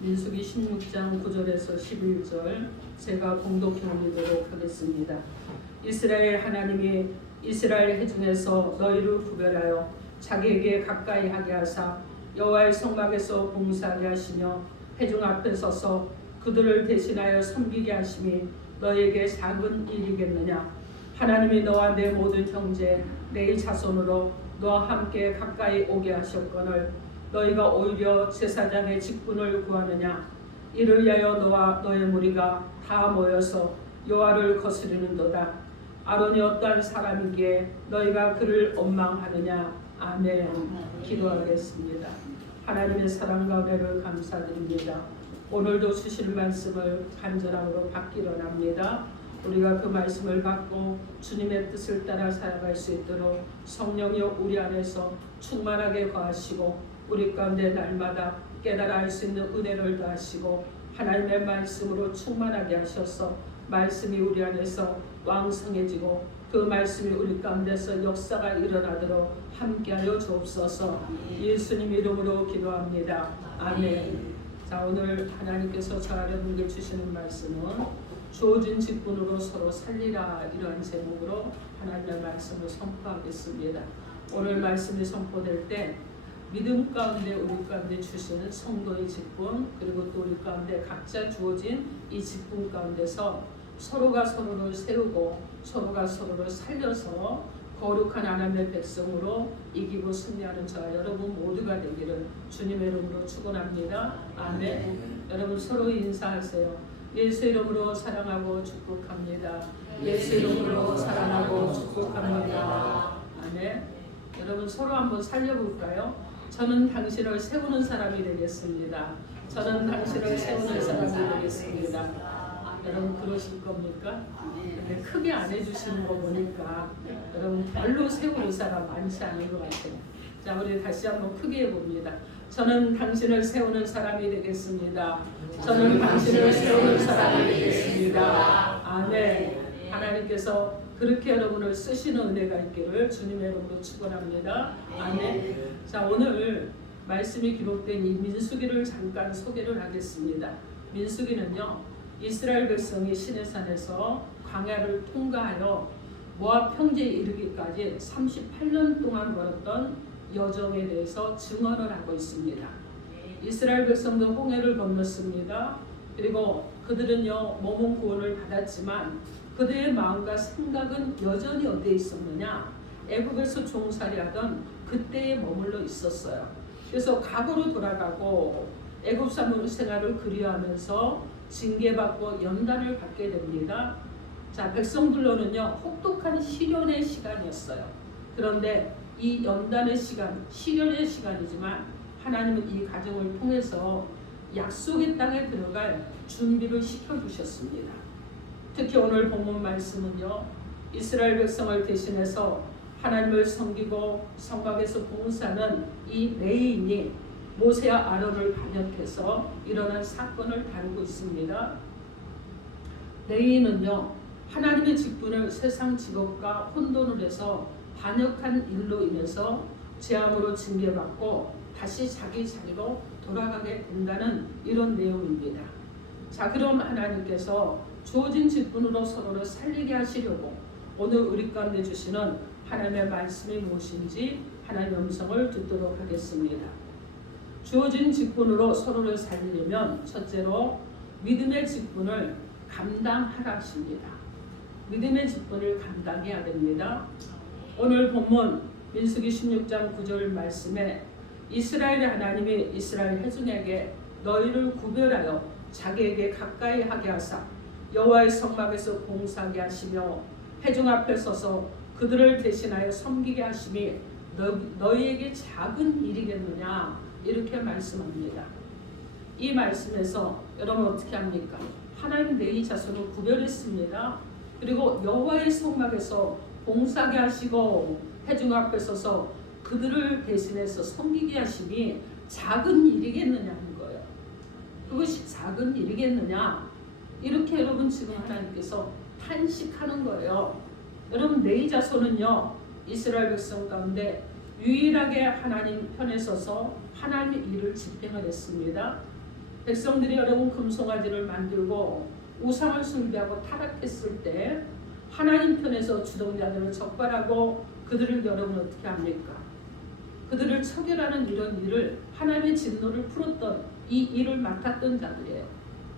민수기 16장 9절에서 11절 제가 공독해 올리도록 하겠습니다. 이스라엘 하나님이 이스라엘 회중에서 너희를 구별하여 자기에게 가까이 하게 하사 여호와의 성막에서 봉사하게 하시며 회중 앞에 서서 그들을 대신하여 섬기게 하심이 너희에게 작은 일이겠느냐. 하나님이 너와 내 모든 형제 내 자손으로 너와 함께 가까이 오게 하셨거늘 너희가 오히려 제사장의 직분을 구하느냐. 이를 위하여 너와 너의 무리가 다 모여서 여호와를 거스르는도다. 아론이 어떠한 사람이기에 너희가 그를 원망하느냐. 아멘. 기도하겠습니다. 하나님의 사랑과 은혜를 감사드립니다. 오늘도 주실 말씀을 간절함으로 받기를 합니다. 우리가 그 말씀을 받고 주님의 뜻을 따라 살아갈 수 있도록 성령이여 우리 안에서 충만하게 거하시고 우리 가운데 날마다 깨달아 알 수 있는 은혜를 더하시고 하나님의 말씀으로 충만하게 하셔서 말씀이 우리 안에서 왕성해지고 그 말씀이 우리 가운데서 역사가 일어나도록 함께하여 주옵소서. 예수님 이름으로 기도합니다. 아멘. 자, 오늘 하나님께서 저 여러분께 주시는 말씀은 주어진 직분으로 서로 살리라, 이러한 제목으로 하나님의 말씀을 선포하겠습니다. 오늘 말씀이 선포될 때 믿음 가운데 우리 가운데 주시는 성도의 직분, 그리고 또 우리 가운데 각자 주어진 이 직분 가운데서 서로가 서로를 세우고 서로가 서로를 살려서 거룩한 하나님의 백성으로 이기고 승리하는 저와 여러분 모두가 되기를 주님의 이름으로 축원합니다. 아멘. 여러분 서로 인사하세요. 예수 이름으로 사랑하고 축복합니다. 예수 이름으로 사랑하고 축복합니다. 아멘. 여러분 서로 한번 살려볼까요? 저는 당신을 세우는 사람이 되겠습니다. 저는 당신을 세우는 사람이 되겠습니다. 여러분 그러실 겁니까? 근데 크게 안 해주시는 거 보니까 여러분 별로 세우는 사람 많지 않은 것 같아요. 자, 우리 다시 한번 크게 해봅니다. 저는 당신을 세우는 사람이 되겠습니다. 저는 당신을 세우는 사람이 되겠습니다. 아멘. 하나님께서 그렇게 여러분을 쓰시는 은혜가 있기를 주님의 이름으로 축원합니다. 아멘. 자, 오늘 말씀이 기록된 이 민수기를 잠깐 소개를 하겠습니다. 민수기는요, 이스라엘 백성이 시내산에서 광야를 통과하여 모압 평지에 이르기까지 38년 동안 걸었던 여정에 대해서 증언을 하고 있습니다. 이스라엘 백성도 홍해를 건넜습니다. 그리고 그들은요, 몸은 구원을 받았지만 그들의 마음과 생각은 여전히 어디에 있었느냐? 애굽에서 종살이하던 그때에 머물러 있었어요. 그래서 과거로 돌아가고 애굽 생활을 그리워하면서 징계받고 연단을 받게 됩니다. 자, 백성들로는요, 혹독한 시련의 시간이었어요. 그런데 이 연단의 시간, 시련의 시간이지만 하나님은 이 과정을 통해서 약속의 땅에 들어갈 준비를 시켜주셨습니다. 특히 오늘 본문 말씀은요, 이스라엘 백성을 대신해서 하나님을 섬기고 성막에서 봉사하는 이 레위인이 모세와 아론을 반역해서 일어난 사건을 다루고 있습니다. 레위인은요, 하나님의 직분을 세상 직업과 혼돈을 해서 반역한 일로 인해서 죄함으로 징계받고 다시 자기 자리로 돌아가게 된다는 이런 내용입니다. 자, 그럼 하나님께서 주어진 직분으로 서로를 살리게 하시려고 오늘 우리 가운데 주시는 하나님의 말씀이 무엇인지 하나님의 음성을 듣도록 하겠습니다. 주어진 직분으로 서로를 살리려면 첫째로 믿음의 직분을 감당하라 하십니다. 믿음의 직분을 감당해야 됩니다. 오늘 본문 민수기 16장 9절 말씀에 이스라엘의 하나님이 이스라엘 회중에게 너희를 구별하여 자기에게 가까이 하게 하사 여호와의 성막에서 봉사하게 하시며 회중 앞에 서서 그들을 대신하여 섬기게 하심이 너희에게 작은 일이겠느냐, 이렇게 말씀합니다. 이 말씀에서 여러분 어떻게 합니까? 하나님 내 자손을 구별했습니다. 그리고 여호와의 성막에서 봉사하게 하시고 회중 앞에 서서 그들을 대신해서 섬기게 하심이 작은 일이겠느냐 하는 거예요. 그것이 작은 일이겠느냐, 이렇게 여러분 지금 하나님께서 탄식하는 거예요. 여러분 내 자손은요, 이스라엘 백성 가운데 유일하게 하나님 편에 서서 하나님의 일을 집행을 했습니다. 백성들이 여러분 금송아지를 만들고 우상을 숭배하고 타락했을 때 하나님 편에서 주동자들을 적발하고 그들을 여러분 어떻게 합니까? 그들을 처결하는 이런 일을 하나님의 진노를 풀었던 이 일을 맡았던 자들이에요.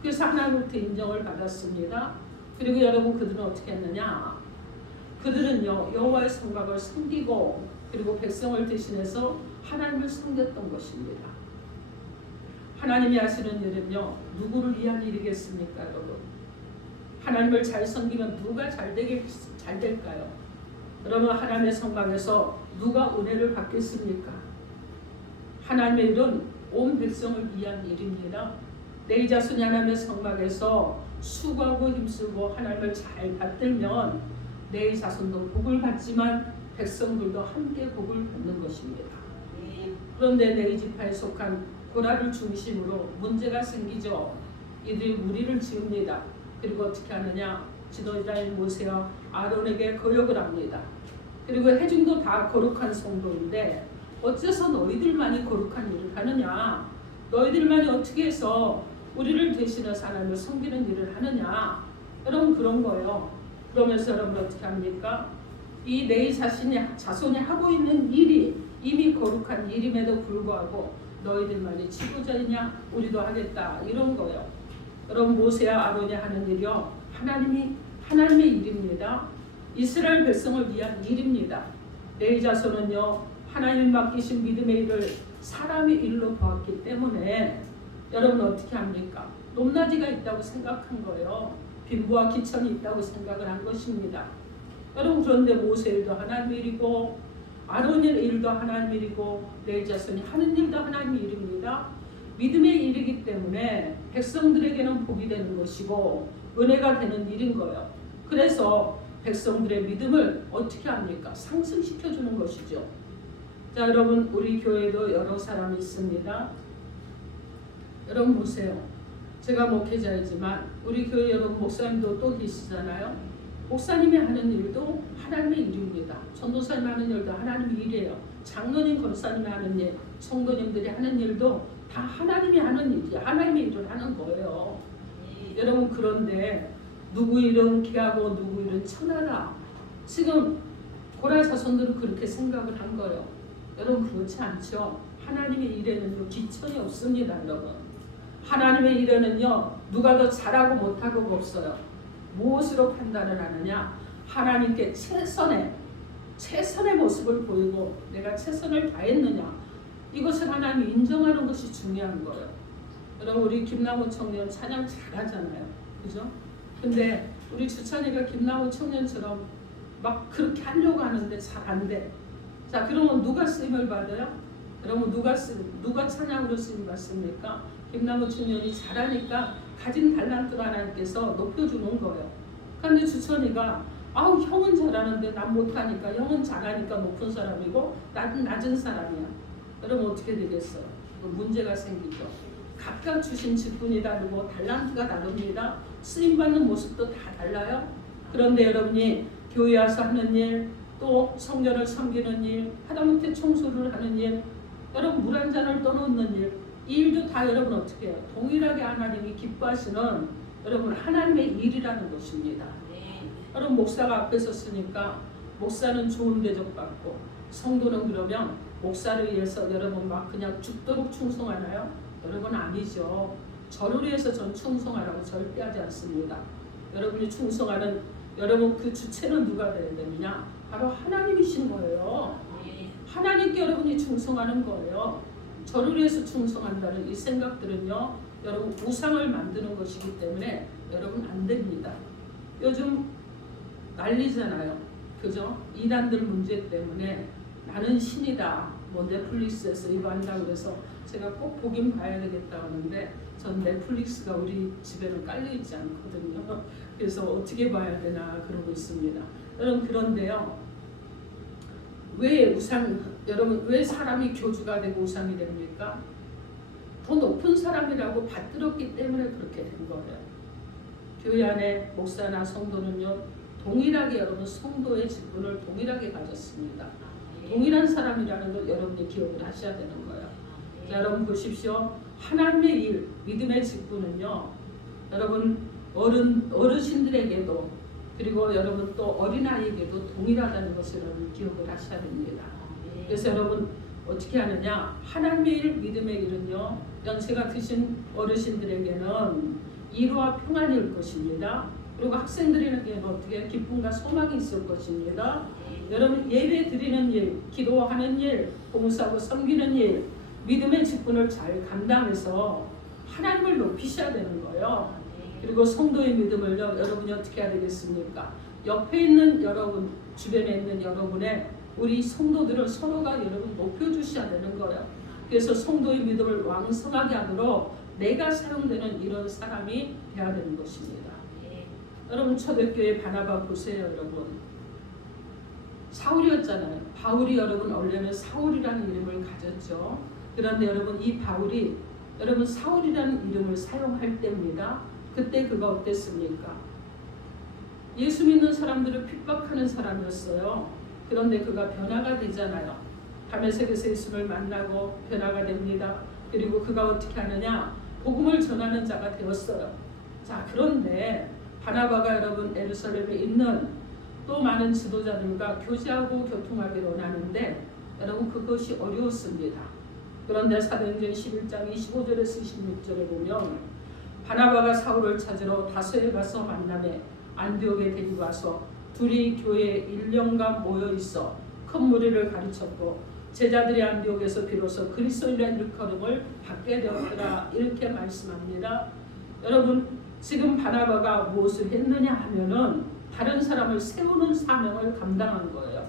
그래서 하나님부터 인정을 받았습니다. 그리고 여러분 그들은 어떻게 했느냐? 그들은요 여호와의 성곽을 섬기고 그리고 백성을 대신해서 하나님을 섬겼던 것입니다. 하나님이 하시는 일은요 누구를 위한 일이겠습니까, 여러분? 하나님을 잘 섬기면 누가 잘 될까요? 여러분 하나님의 성곽에서 누가 은혜를 받겠습니까? 하나님의 일은 온 백성을 위한 일입니다. 내 자손이 하나님의 성곽에서 수고하고 힘쓰고 하나님을 잘 받들면 내 자손도 복을 받지만 백성들도 함께 복을 받는 것입니다. 그런데 내 지파에 속한 고라를 중심으로 문제가 생기죠. 이들이 무리를 지읍니다. 그리고 어떻게 하느냐? 지도자인 모세와 아론에게 거역을 합니다. 그리고 회중도 다 거룩한 성도인데 어째서 너희들만이 거룩한 일을 하느냐? 너희들만이 어떻게 해서 우리를 대신해서 하나님을 섬기는 일을 하느냐? 여러분 그런 거예요. 그러면서 여러분 어떻게 합니까? 이 내 자손이 하고 있는 일이 이미 거룩한 일임에도 불구하고 너희들만이 지도자이냐? 우리도 하겠다 이런 거예요. 여러분 모세와 아론이 하는 일이요 하나님의 일입니다. 이스라엘 백성을 위한 일입니다. 내 자손은요 하나님 맡기신 믿음의 일을 사람의 일로 보았기 때문에 여러분 어떻게 합니까? 높낮이가 있다고 생각한 거예요. 빈부와 기천이 있다고 생각을 한 것입니다. 여러분 그런데 모세 일도 하나님 일이고 아론의 일도 하나님 일이고 내 자손이 하는 일도 하나님 일입니다. 믿음의 일이기 때문에 백성들에게는 복이 되는 것이고 은혜가 되는 일인 거예요. 그래서 백성들의 믿음을 어떻게 합니까? 상승시켜주는 것이죠. 자 여러분 우리 교회도 여러 사람이 있습니다. 여러분 보세요. 제가 목회자이지만 우리 교회 여러분 목사님도 또 계시잖아요. 목사님이 하는 일도 하나님의 일입니다. 전도사님 하는 일도 하나님의 일이에요. 장로님, 권사님이 하는 일, 성도님들이 하는 일도 다 하나님이 하는 일이에요. 하나님의 일을 하는 거예요. 여러분 그런데 누구 일은 귀하고 누구 일은 천하다. 지금 고라 자손들은 그렇게 생각을 한 거예요. 여러분 그렇지 않죠? 하나님의 일에는요 기천이 없습니다, 여러분. 하나님의 일에는요 누가 더 잘하고 못하고가 없어요. 무엇으로 판단을 하느냐? 하나님께 최선의 모습을 보이고 내가 최선을 다했느냐? 이것을 하나님이 인정하는 것이 중요한 거예요. 여러분 우리 김나무 청년 찬양 잘하잖아요, 그죠? 근데 우리 주찬이가 김나무 청년처럼 막 그렇게 하려고 하는데 잘 안 돼. 자 그러면 누가 쓰임을 받아요? 여러분 누가 찬양으로 쓰임 받습니까? 김나무 청년이 잘하니까 가진 달란트를 하나님께서 높여주는 거예요. 그런데 주천이가 아우 형은 잘하는데 난 못하니까 형은 잘하니까 높은 사람이고 나는 낮은 사람이야. 여러분 어떻게 되겠어요? 문제가 생기죠. 각각 주신 직분이 다르고 달란트가 다릅니다. 쓰임받는 모습도 다 달라요. 그런데 여러분이 교회 와서 하는 일, 또 성전을 섬기는 일, 하다못해 청소를 하는 일, 여러분 물 한 잔을 떠놓는 일, 이 일도 다 여러분 어떻게 해요? 동일하게 하나님이 기뻐하시는 여러분 하나님의 일이라는 것입니다. 여러분 목사가 앞에 섰으니까 목사는 좋은 대접받고 성도는 그러면 목사를 위해서 여러분 막 그냥 죽도록 충성하나요? 여러분 아니죠. 저를 위해서 전 충성하라고 절대 하지 않습니다. 여러분이 충성하는 여러분 그 주체는 누가 되어야 되느냐? 바로 하나님이신 거예요. 하나님께 여러분이 충성하는 거예요. 저를 위해서 충성한다는 이 생각들은요. 여러분 우상을 만드는 것이기 때문에 여러분 안 됩니다. 요즘 난리잖아요. 그죠? 이단들 문제 때문에 나는 신이다. 뭐 넷플릭스에서 이거 한다고 그래서 제가 꼭 보긴 봐야 되겠다 하는데 전 넷플릭스가 우리 집에는 깔려있지 않거든요. 그래서 어떻게 봐야 되나 그러고 있습니다. 여러분 그런데요. 여러분 왜 사람이 교주가 되고 우상이 됩니까? 더 높은 사람이라고 받들었기 때문에 그렇게 된 거예요. 교회 안에 목사나 성도는요. 동일하게 여러분 성도의 직분을 동일하게 가졌습니다. 동일한 사람이라는 걸 여러분이 기억을 하셔야 되는 거예요. 자, 여러분 보십시오. 하나님의 일, 믿음의 직분은요, 여러분 어르신들에게도 그리고 여러분 또 어린아이에게도 동일하다는 것을 여러분 기억을 하셔야 됩니다. 그래서 여러분 어떻게 하느냐, 하나님의 일, 믿음의 일은요, 연세가 드신 어르신들에게는 이루와 평안일 것입니다. 그리고 학생들에게는 어떻게 기쁨과 소망이 있을 것입니다. 여러분 예배 드리는 일, 기도하는 일, 봉사하고 섬기는 일, 믿음의 직분을 잘 감당해서 하나님을 높이셔야 되는 거예요. 그리고 성도의 믿음을 여러분이 어떻게 해야 되겠습니까? 옆에 있는 여러분, 주변에 있는 여러분의 우리 성도들을 서로가 여러분 높여주셔야 되는 거예요. 그래서 성도의 믿음을 왕성하게 하도록 내가 사용되는 이런 사람이 돼야 되는 것입니다. 여러분 초대교회 바나바 보세요. 여러분 사울이었잖아요. 바울이 여러분 원래는 사울이라는 이름을 가졌죠. 그런데 여러분 이 바울이 여러분 사울이라는 이름을 사용할 때입니다. 그때 그가 어땠습니까? 예수 믿는 사람들을 핍박하는 사람이었어요. 그런데 그가 변화가 되잖아요. 다메섹에서 예수를 만나고 변화가 됩니다. 그리고 그가 어떻게 하느냐? 복음을 전하는 자가 되었어요. 자, 그런데 바나바가 여러분 예루살렘에 있는 또 많은 지도자들과 교제하고 교통하기를 원하는데 여러분 그것이 어려웠습니다. 그런데 사도행전 11장 25절에서 26절에 보면 바나바가 사울을 찾으러 다소에 가서 만남에 안디옥에 데리고 와서 둘이 교회에 1년간 모여 있어 큰 무리를 가르쳤고 제자들이 안디옥에서 비로소 그리스도인이라는 일컬음을 받게 되었더라. 이렇게 말씀합니다. 여러분 지금 바나바가 무엇을 했느냐 하면은 다른 사람을 세우는 사명을 감당한 거예요.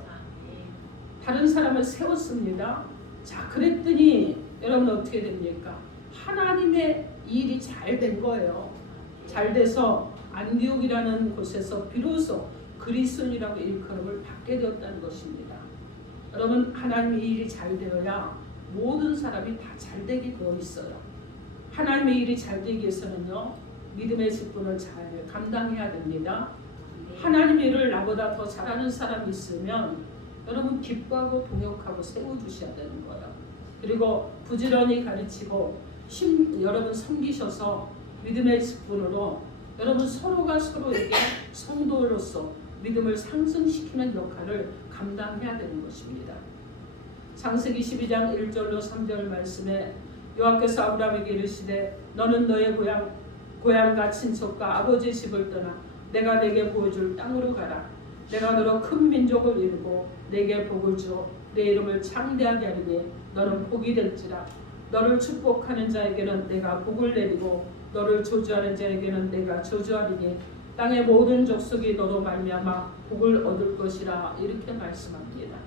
다른 사람을 세웠습니다. 자, 그랬더니 여러분 어떻게 됩니까? 하나님의 일이 잘 된 거예요. 잘 돼서 안디옥이라는 곳에서 비로소 그리스도인이라고 일컬음을 받게 되었다는 것입니다. 여러분 하나님의 일이 잘 되어야 모든 사람이 다 잘 되게 되어 있어요. 하나님의 일이 잘 되기 위해서는요, 믿음의 직분을 잘 감당해야 됩니다. 하나님의 일을 나보다 더 잘하는 사람이 있으면 여러분 기뻐하고 동역하고 세워주셔야 되는 거예요. 그리고 부지런히 가르치고 여러분 섬기셔서 믿음의 직분으로 여러분 서로가 서로에게 성도로서 믿음을 상승시키는 역할을 감당해야 되는 것입니다. 창세기 12장 1절로 3절 말씀에 여호와께서 아브라함에게 이르시되 너는 너의 고향과 친척과 아버지의 집을 떠나 내가 내게 보여줄 땅으로 가라. 내가 너로 큰 민족을 이루고 내게 복을 주어 내 이름을 창대하게 하리니 너는 복이 될지라. 너를 축복하는 자에게는 내가 복을 내리고 너를 저주하는 자에게는 내가 저주하리니 땅의 모든 족속이 너로 말미암아 복을 얻을 것이라. 이렇게 말씀합니다.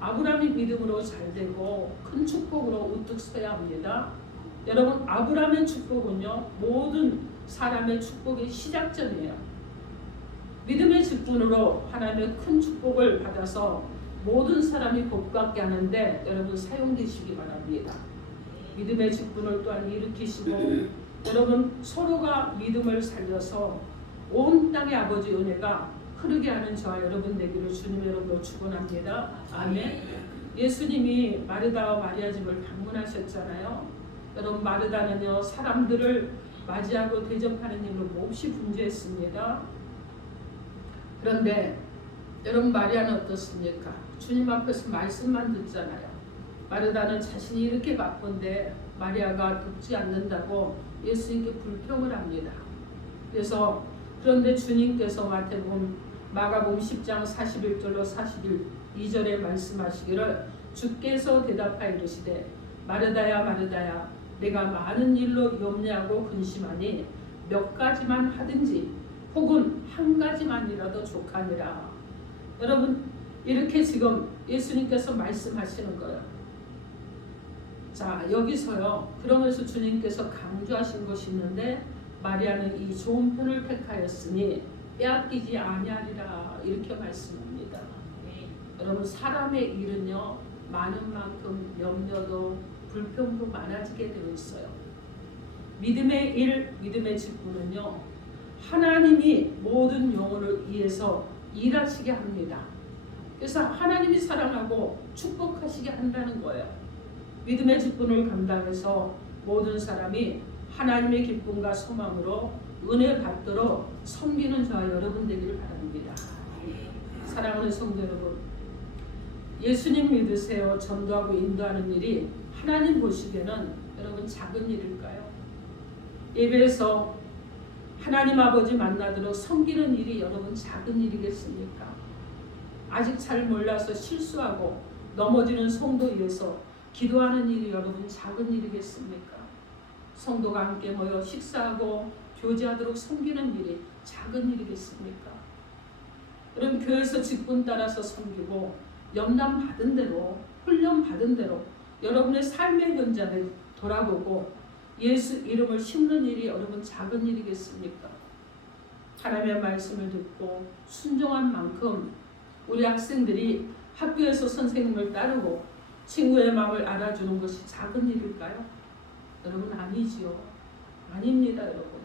아브라함이 믿음으로 잘 되고 큰 축복으로 우뚝 서야 합니다. 여러분 아브라함의 축복은요 모든 사람의 축복의 시작점이에요. 믿음의 직분으로 하나님의 큰 축복을 받아서 모든 사람이 복받게 하는데 여러분 사용되시기 바랍니다. 믿음의 직분을 또한 일으키시고 여러분 서로가 믿음을 살려서 온 땅의 아버지 은혜가 흐르게 하는 저와 여러분 되기를 주님의 이름으로 축원합니다. 아멘. 예수님이 마르다와 마리아 집을 방문하셨잖아요. 여러분 마르다는요 사람들을 맞이하고 대접하는 일로 몹시 분주했습니다. 그런데 여러분 마리아는 어떻습니까? 주님 앞에서 말씀만 듣잖아요. 마르다는 자신이 이렇게 바쁜데 마리아가 듣지 않는다고 예수님께 불평을 합니다. 그래서 그런데 주님께서 마가복음 10장 41절로 42절에 말씀하시기를 주께서 대답하여 이르시되 마르다야 마르다야 내가 많은 일로 염려하고 근심하니 몇 가지만 하든지 혹은 한 가지만이라도 족하니라. 여러분 이렇게 지금 예수님께서 말씀하시는 거예요. 자 여기서요 그러면서 주님께서 강조하신 것이 있는데 마리아는 이 좋은 편을 택하였으니 빼앗기지 아니하리라. 이렇게 말씀합니다. 여러분 사람의 일은요 많은 만큼 염려도 불평도 많아지게 되어 있어요. 믿음의 일, 믿음의 직분은요 하나님이 모든 영혼을 위해서 일하시게 합니다. 그래서 하나님이 사랑하고 축복하시게 한다는 거예요. 믿음의 직분을 감당해서 모든 사람이 하나님의 기쁨과 소망으로 은혜 받도록 섬기는 저와 여러분 되기를 바랍니다. 사랑하는 성도 여러분, 예수님 믿으세요 전도하고 인도하는 일이 하나님 보시기에는 여러분 작은 일일까요? 예배에서 하나님 아버지 만나도록 섬기는 일이 여러분 작은 일이겠습니까? 아직 잘 몰라서 실수하고 넘어지는 성도 위해서 기도하는 일이 여러분 작은 일이겠습니까? 성도가 함께 모여 식사하고 교제하도록 섬기는 일이 작은 일이겠습니까? 여러분 교회에서 직분 따라서 섬기고 연단 받은 대로 훈련 받은 대로 여러분의 삶의 현장을 돌아보고 예수 이름을 심는 일이 여러분 작은 일이겠습니까? 하나님의 말씀을 듣고 순종한 만큼 우리 학생들이 학교에서 선생님을 따르고 친구의 마음을 알아주는 것이 작은 일일까요? 여러분 아니지요. 아닙니다 여러분.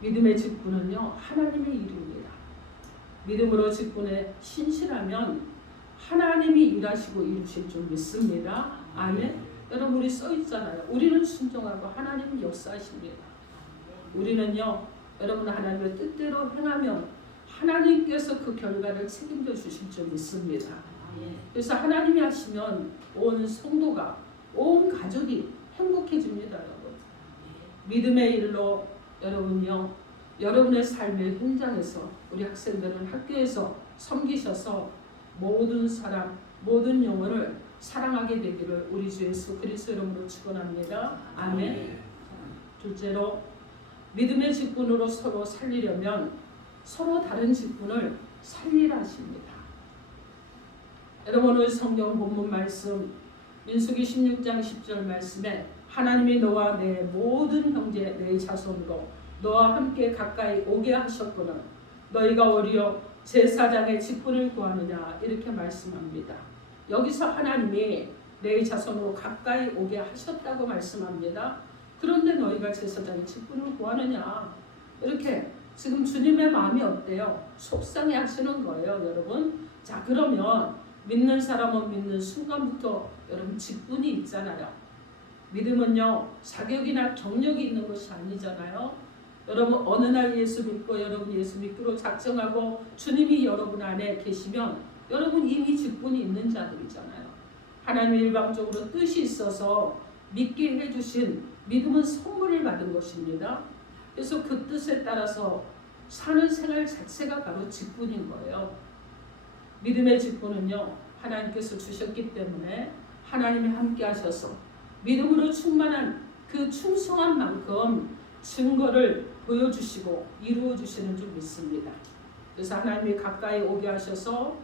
믿음의 직분은요 하나님의 일입니다. 믿음으로 직분에 신실하면 하나님이 일하시고 이루실 줄 믿습니다. 아멘. 여러분 우리 써 있잖아요. 우리는 순종하고 하나님은 역사하십니다. 우리는요 여러분 하나님의 뜻대로 행하면 하나님께서 그 결과를 책임져 주실 줄 믿습니다. 그래서 하나님이 하시면 온 성도가 온 가족이 행복해집니다. 여러분 믿음의 일로 여러분요 여러분의 삶의 현장에서 우리 학생들은 학교에서 섬기셔서 모든 사람 모든 영혼을 사랑하게 되기를 우리 주 예수 그리스도 이름으로 축원합니다. 아멘. 둘째로 믿음의 직분으로 서로 살리려면 서로 다른 직분을 살리라 하십니다. 여러분 오늘 성경 본문 말씀 민수기 16장 10절 말씀에 하나님이 너와 내 모든 형제 내 자손으로 너와 함께 가까이 오게 하셨거늘 너희가 오히려 제사장의 직분을 구하느냐 이렇게 말씀합니다. 여기서 하나님이 내 자손으로 가까이 오게 하셨다고 말씀합니다. 그런데 너희가 제사장의 직분을 구하느냐 이렇게 지금 주님의 마음이 어때요? 속상해 하시는 거예요 여러분. 자 그러면 믿는 사람은 믿는 순간부터 여러분 직분이 있잖아요. 믿음은요 자격이나 경력이 있는 것이 아니잖아요. 여러분 어느 날 예수 믿고 여러분 예수 믿기로 작정하고 주님이 여러분 안에 계시면 여러분 이미 직분이 있는 자들이잖아요. 하나님의 일방적으로 뜻이 있어서 믿게 해주신 믿음은 선물을 받은 것입니다. 그래서 그 뜻에 따라서 사는 생활 자체가 바로 직분인 거예요. 믿음의 직분은요 하나님께서 주셨기 때문에 하나님이 함께 하셔서 믿음으로 충만한 그 충성한 만큼 증거를 보여주시고 이루어주시는 줄 믿습니다. 그래서 하나님이 가까이 오게 하셔서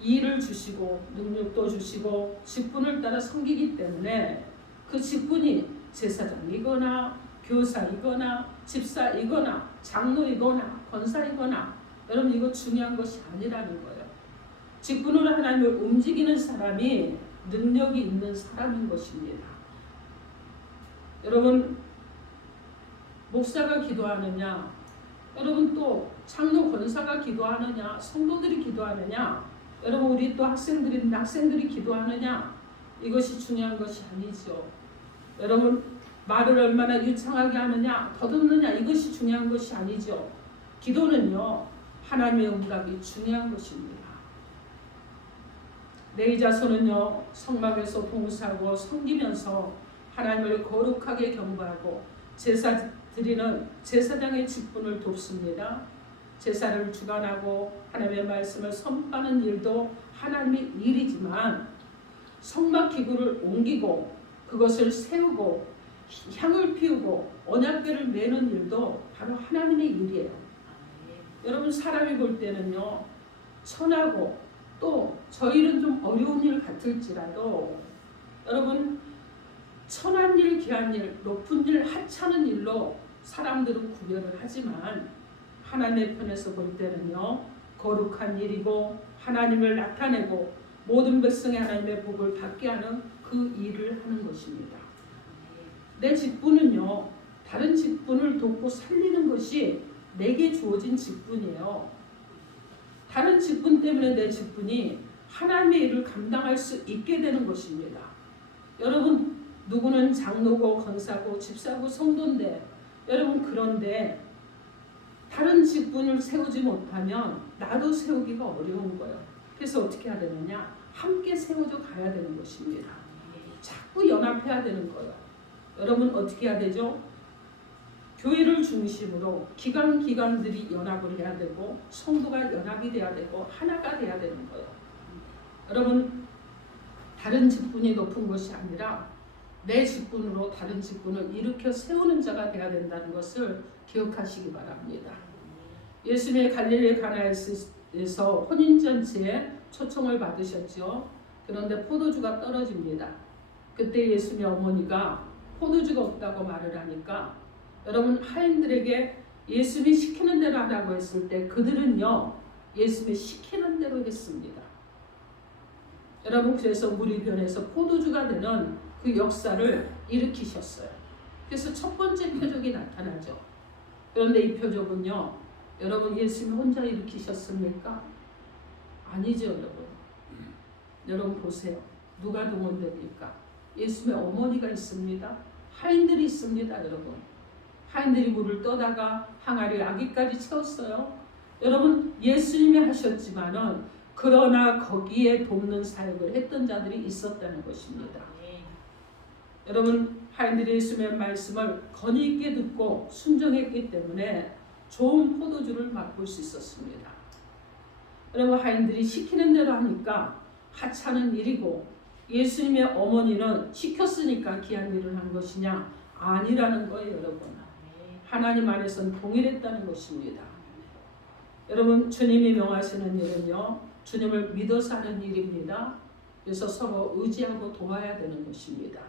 일을 주시고 능력도 주시고 직분을 따라 섬기기 때문에 그 직분이 제사장이거나 교사이거나 집사이거나 장로이거나 권사이거나 여러분 이거 중요한 것이 아니라는 거예요. 직분으로 하나님을 움직이는 사람이 능력이 있는 사람인 것입니다. 여러분 목사가 기도하느냐 여러분 또 장로 권사가 기도하느냐 성도들이 기도하느냐 여러분 우리 또 학생들이 기도하느냐 이것이 중요한 것이 아니죠. 여러분 말을 얼마나 유창하게 하느냐 더듬느냐 이것이 중요한 것이 아니죠. 기도는요 하나님의 응답이 중요한 것입니다. 내 자손은요 성막에서 봉사하고 섬기면서 하나님을 거룩하게 경배하고 제사 드리는 제사장의 직분을 돕습니다. 제사를 주관하고 하나님의 말씀을 선포하는 일도 하나님의 일이지만 성막 기구를 옮기고 그것을 세우고 향을 피우고 언약궤를 매는 일도 바로 하나님의 일이에요. 여러분 사람이 볼 때는요 천하고 또 저희는 좀 어려운 일 같을지라도 여러분 천한 일 귀한 일 높은 일 하찮은 일로 사람들은 구별을 하지만 하나님의 편에서 볼 때는요 거룩한 일이고 하나님을 나타내고 모든 백성이 하나님의 복을 받게 하는 그 일을 하는 것입니다. 내 직분은요 다른 직분을 돕고 살리는 것이 내게 주어진 직분이에요. 다른 직분 때문에 내 직분이 하나님의 일을 감당할 수 있게 되는 것입니다. 여러분 누구는 장로고 권사고 집사고 성도인데 여러분 그런데 다른 직분을 세우지 못하면 나도 세우기가 어려운 거예요. 그래서 어떻게 해야 되느냐? 함께 세워져 가야 되는 것입니다. 자꾸 연합해야 되는 거예요. 여러분 어떻게 해야 되죠? 교회를 중심으로 기관들이 연합을 해야 되고 성도가 연합이 돼야 되고 하나가 돼야 되는 거예요. 여러분 다른 직분이 높은 것이 아니라 내 직분으로 다른 직분을 일으켜 세우는 자가 돼야 된다는 것을 기억하시기 바랍니다. 예수님의 갈릴리 가나에서 혼인잔치에 초청을 받으셨죠. 그런데 포도주가 떨어집니다. 그때 예수님의 어머니가 포도주가 없다고 말을 하니까 여러분 하인들에게 예수님이 시키는 대로 하라고 했을 때 그들은요 예수님이 시키는 대로 했습니다. 여러분 그래서 물이 변해서 포도주가 되는 그 역사를 일으키셨어요. 그래서 첫 번째 표적이 나타나죠. 그런데 이 표적은요 여러분 예수님이 혼자 일으키셨습니까? 아니죠 여러분. 여러분 보세요. 누가 동원됩니까? 예수님의 어머니가 있습니다. 하인들이 있습니다 여러분. 하인들이 물을 떠다가 항아리 아기까지 채웠어요. 여러분 예수님이 하셨지만은 그러나 거기에 돕는 사역을 했던 자들이 있었다는 것입니다. 여러분 하인들이 예수님의 말씀을 권위 있게 듣고 순종했기 때문에 좋은 포도주를 맛볼 수 있었습니다. 여러분 하인들이 시키는 대로 하니까 하찮은 일이고 예수님의 어머니는 시켰으니까 귀한 일을 한 것이냐? 아니라는 거예요 여러분. 하나님 안에서는 동일했다는 것입니다. 여러분 주님이 명하시는 일은요 주님을 믿어서 하는 일입니다. 그래서 서로 의지하고 도와야 되는 것입니다.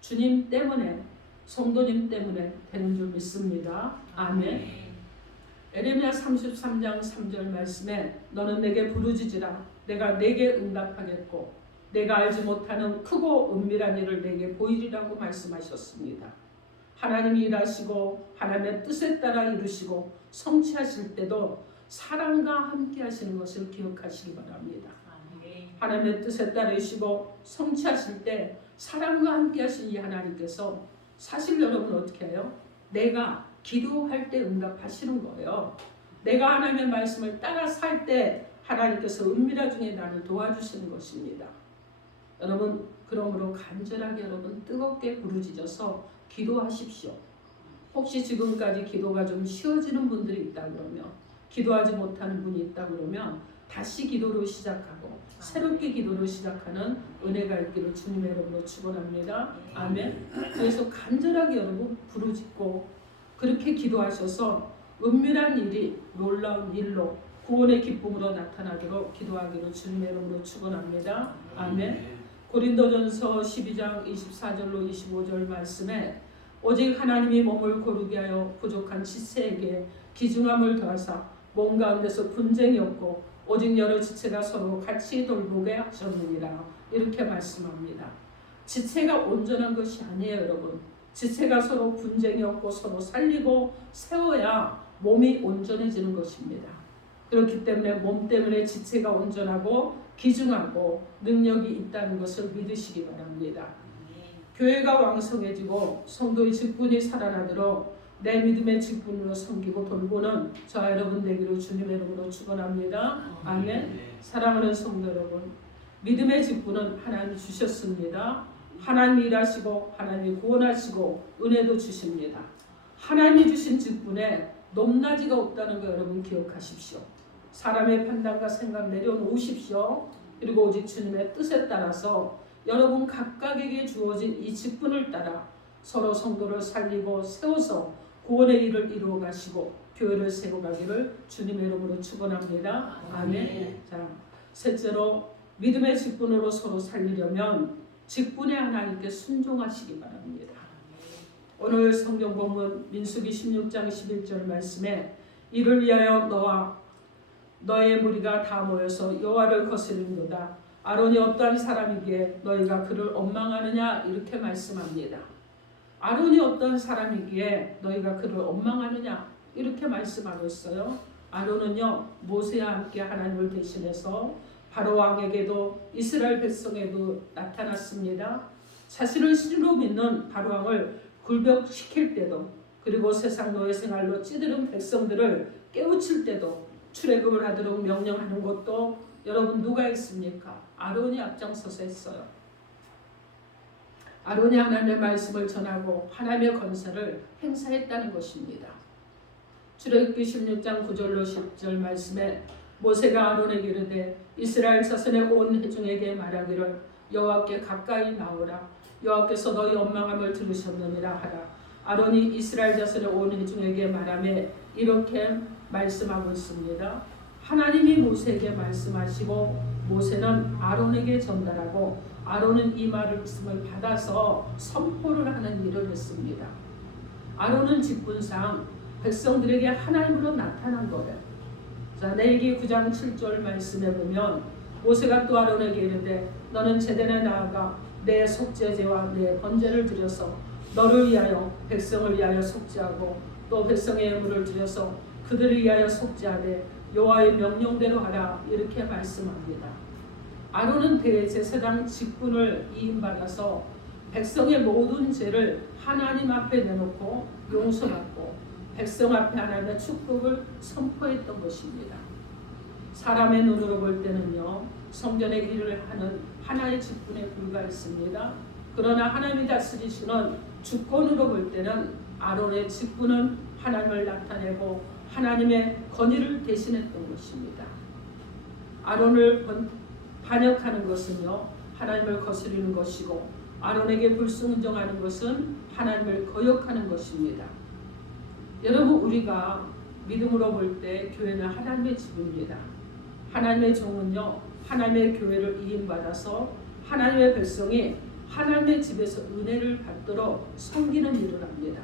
주님 때문에 성도님 때문에 되는 줄 믿습니다. 아멘. 에레미야 33장 3절 말씀에 너는 내게 부르짖으라 내가 내게 응답하겠고 내가 알지 못하는 크고 은밀한 일을 내게 보이리라고 말씀하셨습니다. 하나님이 일하시고 하나님의 뜻에 따라 이루시고 성취하실 때도 사랑과 함께 하시는 것을 기억하시기 바랍니다. 하나님의 뜻에 따르시고 성취하실 때 사랑과 함께 하신 이 하나님께서 사실 여러분 어떻게 해요? 내가 기도할 때 응답하시는 거예요. 내가 하나님의 말씀을 따라 살 때 하나님께서 은밀한 중에 나를 도와주시는 것입니다. 여러분 그러므로 간절하게 여러분 뜨겁게 부르짖어서 기도하십시오. 혹시 지금까지 기도가 좀 쉬워지는 분들이 있다 그러면 기도하지 못하는 분이 있다 그러면 다시 기도로 시작하고 새롭게 기도로 시작하는 은혜가 있기를 주님의 이름으로 축원합니다. 아멘. 그래서 간절하게 여러분 부르짖고 그렇게 기도하셔서 은밀한 일이 놀라운 일로 구원의 기쁨으로 나타나도록 기도하기를 주님의 이름으로 축원합니다. 아멘. 고린도전서 12장 24절로 25절 말씀에 오직 하나님이 몸을 고르게 하여 부족한 지체에게 기중함을 더하사 몸 가운데서 분쟁이 없고 오직 여러 지체가 서로 같이 돌보게 하셨느니라 이렇게 말씀합니다. 지체가 온전한 것이 아니에요 여러분. 지체가 서로 분쟁이 없고 서로 살리고 세워야 몸이 온전해지는 것입니다. 그렇기 때문에 몸 때문에 지체가 온전하고 기중하고 능력이 있다는 것을 믿으시기 바랍니다. 교회가 왕성해지고 성도의 직분이 살아나도록 내 믿음의 직분으로 섬기고 돌보는 저와 여러분 되기를 주님의 이름으로 축원합니다. 아멘. 사랑하는 성도 여러분, 믿음의 직분은 하나님이 주셨습니다. 하나님이 일하시고 하나님이 구원하시고 은혜도 주십니다. 하나님이 주신 직분에 높낮이가 없다는 거 여러분 기억하십시오. 사람의 판단과 생각 내려놓으십시오. 그리고 오직 주님의 뜻에 따라서 여러분 각각에게 주어진 이 직분을 따라 서로 성도를 살리고 세워서 구원의 일을 이루어 가시고 교회를 세워가기를 주님의 이름으로 축원합니다. 아멘. 자, 셋째로 믿음의 직분으로 서로 살리려면 직분의 하나님께 순종하시기 바랍니다. 오늘 성경 본문 민수기 16장 11절 말씀에 이를 위하여 너와 너의 무리가 다 모여서 여호와를 거스리는도다. 아론이 어떠한 사람이기에 너희가 그를 원망하느냐 이렇게 말씀합니다. 아론이 어떤 사람이기에 너희가 그를 원망하느냐 이렇게 말씀하고 있어요. 아론은요 모세와 함께 하나님을 대신해서 바로 왕에게도 이스라엘 백성에도 나타났습니다. 자신을 신으로 믿는 바로왕을 굴벽시킬 때도, 그리고 세상 노예 생활로 찌들은 백성들을 깨우칠 때도 출애굽을 하도록 명령하는 것도 여러분 누가 있습니까? 아론이 앞장서서 했어요. 아론이 하나님의 말씀을 전하고 하나님의 권세를 행사했다는 것입니다. 출애굽기 16장 9절로 10절 말씀에 모세가 아론에게 이르되 이스라엘 자손의 온 회중에게 말하기를 여호와께 가까이 나오라. 여호와께서 너희 원망함을 들으셨느니라 하라. 아론이 이스라엘 자손의 온 회중에게 말하며 이렇게 말씀하고 있습니다. 하나님이 모세에게 말씀하시고 모세는 아론에게 전달하고 아론은 이 말씀을 받아서 선포를 하는 일을 했습니다. 아론은 직분상 백성들에게 하나님으로 나타난 거예요. 자, 레위기 9장 7절 말씀에 보면 모세가 또 아론에게 이르되 너는 제단에 나아가 내 속죄제와 내 번제를 드려서 너를 위하여 백성을 위하여 속죄하고 또 백성의 예물을 드려서 그들을 위하여 속죄하되 여호와의 명령대로 하라. 이렇게 말씀합니다. 아론은 대제사장 직분을 이임받아서 백성의 모든 죄를 하나님 앞에 내놓고 용서받고 백성 앞에 하나님의 축복을 선포했던 것입니다. 사람의 눈으로 볼 때는요, 성전의 일을 하는 하나의 직분에 불과했습니다. 그러나 하나님이 다스리시는 주권으로 볼 때는 아론의 직분은 하나님을 나타내고 하나님의 권위를 대신했던 것입니다. 아론을 반역하는 것은요, 하나님을 거스르는 것이고 아론에게 불순종하는 것은 하나님을 거역하는 것입니다. 여러분, 우리가 믿음으로 볼 때 교회는 하나님의 집입니다. 하나님의 종은요, 하나님의 교회를 이임받아서 하나님의 백성이 하나님의 집에서 은혜를 받도록 섬기는 일을 합니다.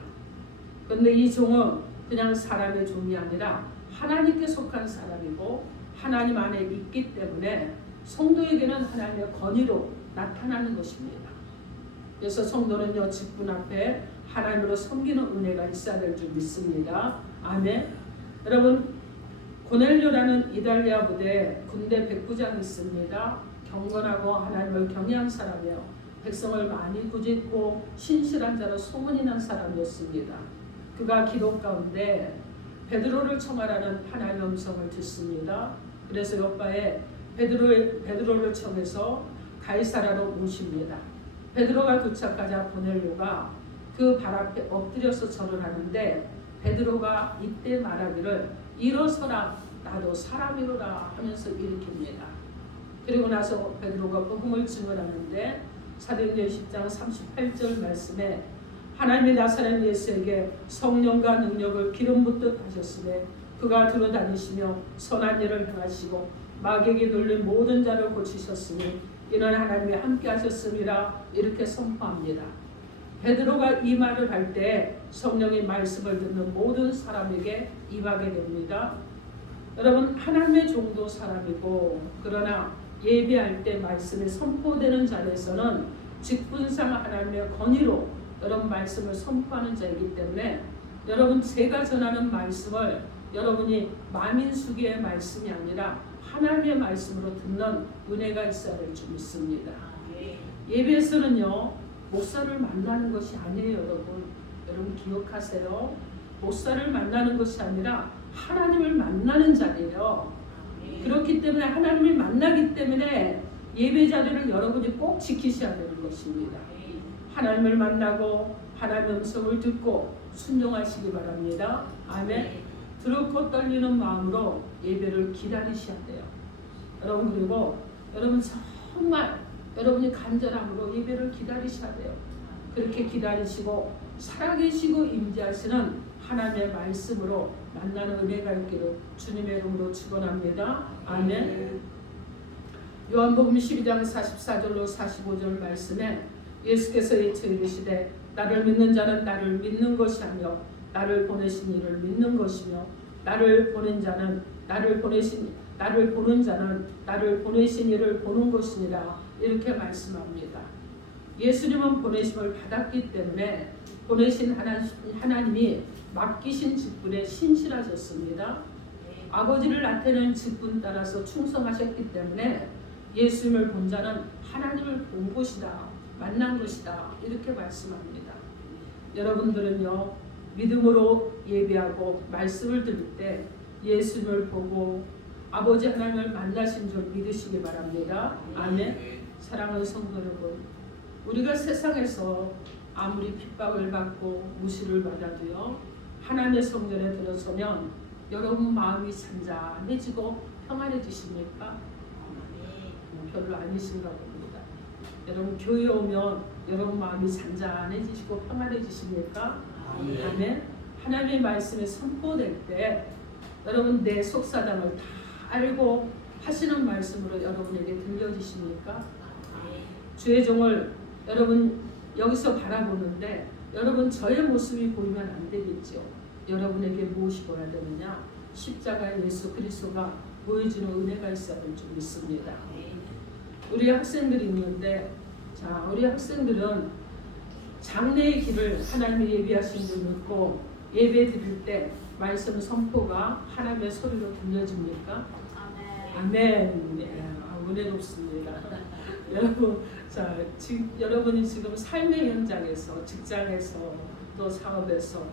그런데 이 종은 그냥 사람의 종이 아니라 하나님께 속한 사람이고 하나님 안에 있기 때문에 성도에게는 하나님의 권위로 나타나는 것입니다. 그래서 성도는요, 직분 앞에 하나님으로 섬기는 은혜가 있어야 될 줄 믿습니다. 아멘. 여러분, 고넬료라는 이달리아 부대 군대 백부장이 있습니다. 경건하고 하나님을 경외한 사람이요, 백성을 많이 꾸짖고 신실한 자로 소문이 난 사람이었습니다. 그가 기도 가운데 베드로를 청하라는 하나님의 음성을 듣습니다. 그래서 요바에 베드로를 청해서 가이사라로 모십니다. 베드로가 도착하자 고넬료가 그 발 앞에 엎드려서 절을 하는데 베드로가 이때 말하기를 일어서라, 나도 사람이로라 하면서 일으킵니다. 그리고 나서 베드로가 복음을 증언하는데 사도행전 10장 38절 말씀에 하나님이 나사렛 예수에게 성령과 능력을 기름 붓듯 하셨으되 그가 들어다니시며 선한 일을 행하시고 마귀에게 눌린 모든 자를 고치셨으니 이는 하나님이 함께 하셨음이라. 이렇게 선포합니다. 베드로가 이 말을 할 때 성령의 말씀을 듣는 모든 사람에게 임하게 됩니다. 여러분, 하나님의 종도 사람이고 그러나 예배할 때 말씀이 선포되는 자리에서는 직분상 하나님의 권위로 여러분 말씀을 선포하는 자이기 때문에 여러분, 제가 전하는 말씀을 여러분이 만민수기의 말씀이 아니라 하나님의 말씀으로 듣는 은혜가 있어야 될 줄 믿습니다. 예배에서는요, 목사를 만나는 것이 아니에요. 여러분 기억하세요. 목사를 만나는 것이 아니라 하나님을 만나는 자리예요. 그렇기 때문에 하나님을 만나기 때문에 예배 자리를 여러분이 꼭 지키셔야 되는 것입니다. 하나님을 만나고 하나님의 음성을 듣고 순종하시기 바랍니다. 아멘. 두렵고 떨리는 마음으로 예배를 기다리셔야 돼요. 여러분, 그리고 여러분 정말 여러분이 간절함으로 예배를 기다리셔야 돼요. 그렇게 기다리시고 살아계시고 임재하시는 하나님의 말씀으로 만나는 은혜가 있기를 주님의 이름으로 축원합니다. 아멘. 요한복음 12장 44절로 45절 말씀에 예수께서 이처 이르시되 나를 믿는 자는 나를 믿는 것이 아니요 나를 보내신 이를 믿는 것이며 나를 보낸 자는 나를 보는 자는 나를 보내신 이를 보는 것이니라. 이렇게 말씀합니다. 예수님은 보내심을 받았기 때문에 보내신 하나님이 맡기신 직분에 신실하셨습니다. 아버지를 나타내는 직분 따라서 충성하셨기 때문에 예수님을 본 자는 하나님을 본 것이다 만난 것이다. 이렇게 말씀합니다. 여러분들은요, 믿음으로 예배하고 말씀을 들을 때 예수님을 보고 아버지 하나님을 만나신 줄 믿으시기 바랍니다. 아멘. 사랑하는 성도 여러분, 우리가 세상에서 아무리 핍박을 받고 무시를 받아도요, 하나님의 성전에 들어서면 여러분 마음이 잔잔해지고 평안해지십니까? 별로 아니신가 봅니다. 여러분 교회 오면 여러분 마음이 잔잔해지시고 평안해지십니까? 아멘. 하나님의 말씀이 선포될 때 여러분 내 속사정을 다 알고 하시는 말씀으로 여러분에게 들려지십니까? 주의 종을 여러분 여기서 바라보는데 여러분 저의 모습이 보이면 안 되겠죠. 여러분에게 무엇이 보여야 되느냐? 십자가의 예수 그리스도가 보여주는 은혜가 있어야 될 줄 믿습니다. 우리 학생들이 있는데, 자, 우리 학생들은 장래의 길을 하나님이 예비하신 줄 믿고 예배 드릴 때 말씀 선포가 하나님의 소리로 들려집니까? 아멘. 네, 은혜롭습니다. 여러분, 자, 여러분이 지금 삶의 현장에서, 직장에서, 또 사업에서,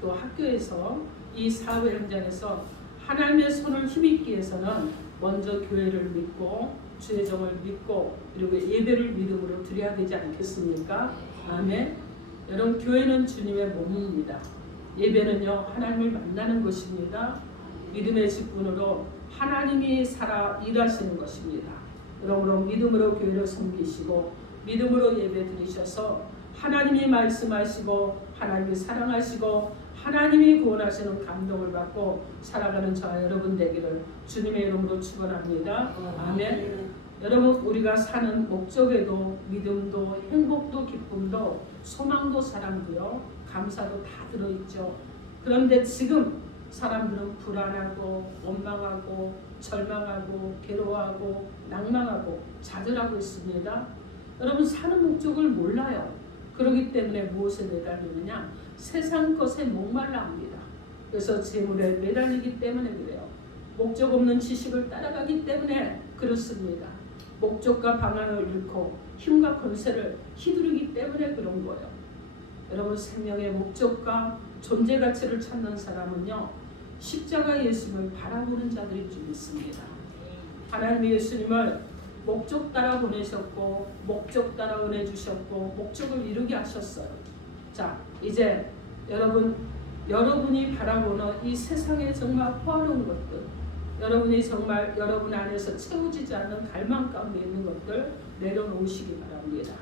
또 학교에서, 이 사회 현장에서 하나님의 손을 힘입기 위해서는 먼저 교회를 믿고 주의 종을 믿고 그리고 예배를 믿음으로 드려야 되지 않겠습니까? 아멘. 여러분, 교회는 주님의 몸입니다. 예배는요, 하나님을 만나는 것입니다. 믿음의 직분으로 하나님이 살아 일하시는 것입니다. 그러므로 믿음으로 교회를 섬기시고 믿음으로 예배 드리셔서 하나님이 말씀하시고 하나님이 사랑하시고 하나님이 구원하시는 감동을 받고 살아가는 저와 여러분 되기를 주님의 이름으로 축원합니다. 아멘. 여러분, 우리가 사는 목적에도 믿음도 행복도 기쁨도 소망도 사랑도요, 감사도 다 들어있죠. 그런데 지금 사람들은 불안하고 원망하고 절망하고 괴로워하고 낭망하고 좌절하고 있습니다. 여러분, 사는 목적을 몰라요. 그렇기 때문에 무엇에 매달리느냐? 세상 것에 목말라 합니다. 그래서 재물에 매달리기 때문에 그래요. 목적 없는 지식을 따라가기 때문에 그렇습니다. 목적과 방향을 잃고 힘과 권세를 휘두르기 때문에 그런 거예요. 여러분, 생명의 목적과 존재 가치를 찾는 사람은요, 십자가 예수님을 바라보는 자들이 좀 있습니다. 하나님 예수님을 목적 따라 보내셨고 목적 따라 은혜 주셨고 목적을 이루게 하셨어요. 자, 이제 여러분이 바라보는 이 세상에 정말 호화로운 것들, 여러분이 정말 여러분 안에서 채워지지 않는 갈망 가운데 있는 것들 내려놓으시기 바랍니다.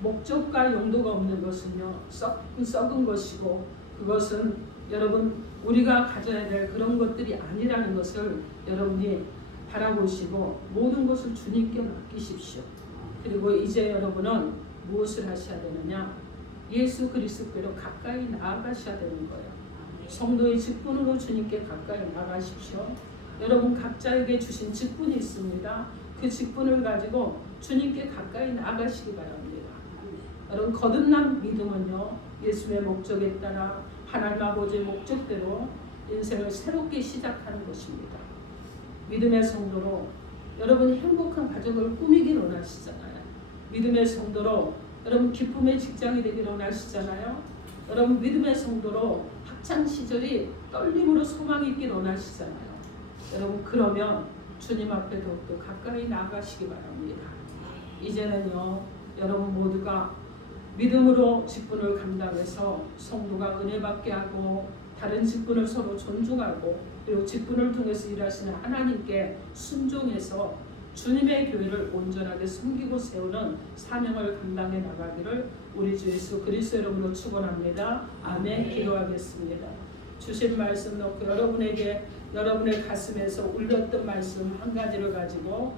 목적과 용도가 없는 것은요, 썩은 것이고 그것은 여러분 우리가 가져야 될 그런 것들이 아니라는 것을 여러분이 바라보시고 모든 것을 주님께 맡기십시오. 그리고 이제 여러분은 무엇을 하셔야 되느냐? 예수 그리스도로 가까이 나아가셔야 되는 거예요. 성도의 직분으로 주님께 가까이 나가십시오. 여러분 각자에게 주신 직분이 있습니다. 그 직분을 가지고 주님께 가까이 나아가시기 바랍니다. 여러분, 거듭난 믿음은요, 예수의 목적에 따라 하나님 아버지의 목적대로 인생을 새롭게 시작하는 것입니다. 믿음의 성도로 여러분 행복한 가정을 꾸미길 원하시잖아요. 믿음의 성도로 여러분 기쁨의 직장이 되길 원하시잖아요. 여러분 믿음의 성도로 학창 시절이 떨림으로 소망이 있길 원하시잖아요. 여러분, 그러면 주님 앞에 더욱더 가까이 나아가시기 바랍니다. 이제는요, 여러분 모두가 믿음으로 직분을 감당해서 성도가 은혜 받게 하고 다른 직분을 서로 존중하고 그리고 직분을 통해서 일하시는 하나님께 순종해서 주님의 교회를 온전하게 섬기고 세우는 사명을 감당해 나가기를 우리 주 예수 그리스도 이름으로 축원합니다. 아멘. 기도하겠습니다. 주신 말씀 놓고 여러분에게 여러분의 가슴에서 울렸던 말씀 한 가지를 가지고